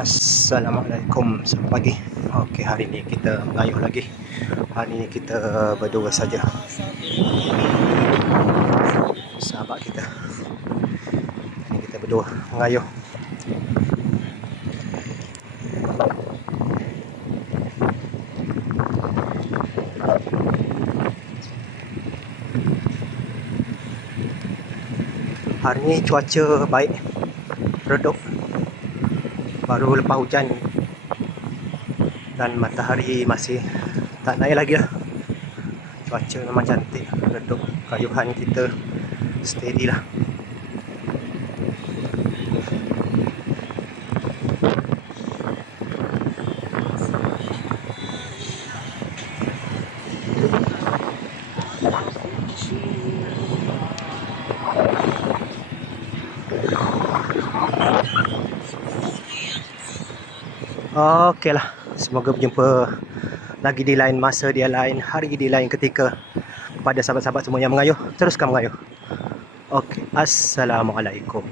Assalamualaikum, selamat pagi. Okey, hari ni kita mengayuh lagi. Hari ni kita berdua saja. Sahabat kita. Ni kita berdua mengayuh. Hari ni cuaca baik, redup, baru lepas hujan dan matahari masih tak naik lagi lah. Cuaca memang cantik, redup, kayuhan kita steady lah. Okey lah, semoga berjumpa lagi di lain masa, di lain hari, di lain ketika. Kepada sahabat-sahabat semua yang mengayuh, teruskan mengayuh. Okey, Assalamualaikum.